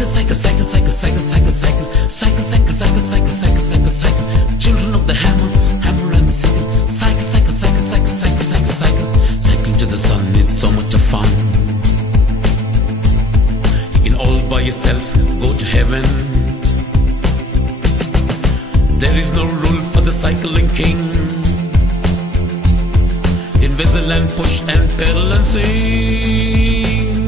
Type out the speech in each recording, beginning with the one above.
Cycle, cycle, cycle, cycle, cycle, cycle, cycle, cycle, cycle, cycle, cycle, cycle, cycle, cycle. Children of the hammer, hammer and sickle. Cycle, cycle, cycle, cycle, cycle, cycle, cycle. Cycling to the sun is so much of fun. You can all by yourself go to heaven. There is no rule for the cycling king. Invisible and push and pedal and sing.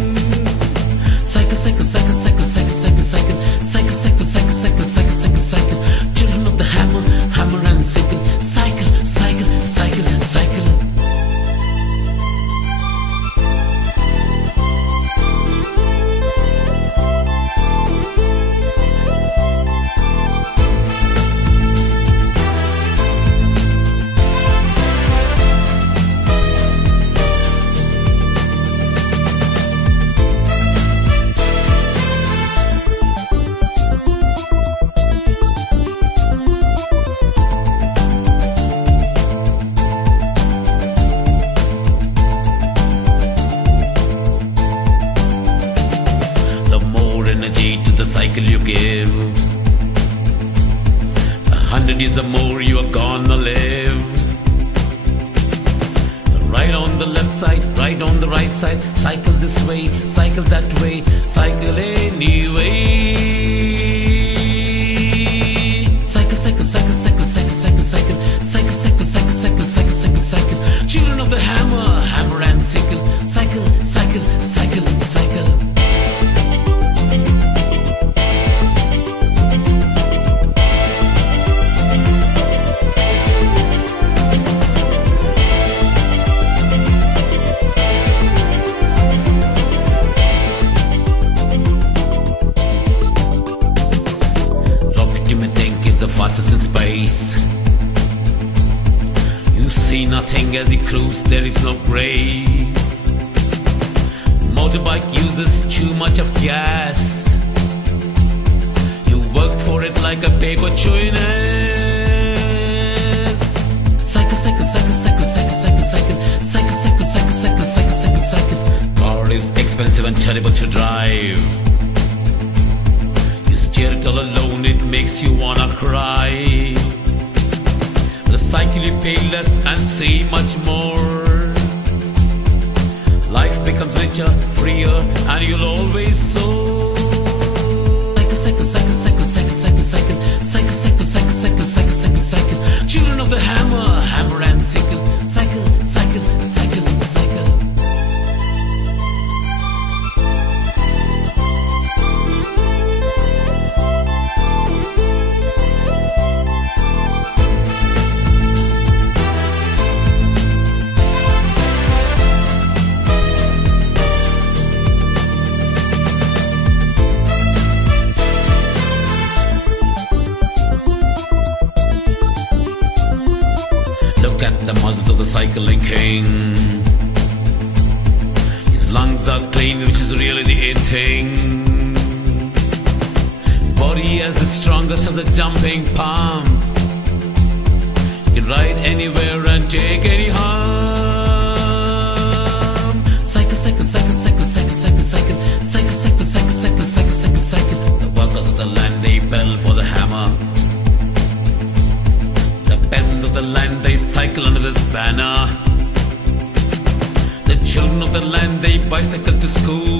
Cycle, cycle, cycle, cycle, cycle, cycle, cycle, cycle, cycle, cycle, cycle, cycle, cycle, cycle. Children of the hammer, hammer and sickle. Cycle, cycle, cycle, cycle. Energy to the cycle you give. 100 years or more you are gonna live. Right on the left side, right on the right side. Cycle this way, cycle that way, cycle anyway. Cycle, cycle, cycle, cycle, cycle, cycle, cycle, cycle, cycle, cycle, cycle, cycle, cycle, cycle. Children of the hammer, hammer and sickle. Cycle, cycle, cycle, cycle. Fastest in space. You see nothing as you cruise, there is no grace. Motorbike uses too much of gas. You work for it like a paper chewing ass. Cycle, cycle, cycle, cycle, cycle, cycle, cycle, cycle, cycle, cycle, cycle, cycle, cycle, cycle. Car is expensive and terrible to drive. Steer it all alone, it makes you wanna cry. The cycle you pay less and save much more. Life becomes richer, freer, and you'll always soar. Cycle, cycle, cycle, cycle, cycle, cycle, cycle, cycle, cycle, cycle, cycle, cycle, cycle. Children of the hammer, hammer and sickle. Cycle, cycle, cycle, cycle. The muscles of the cycling king. His lungs are clean, which is really the in thing. His body has the strongest of the jumping pump. He can ride anywhere and take any harm. Cycle, cycle, cycle, cycle, cycle, cycle, cycle, cycle, cycle, cycle, cycle, cycle, cycle, cycle. The workers of the land, they pedal for the hammer. Peasants of the land, they cycle under this banner. The children of the land, they bicycle to school.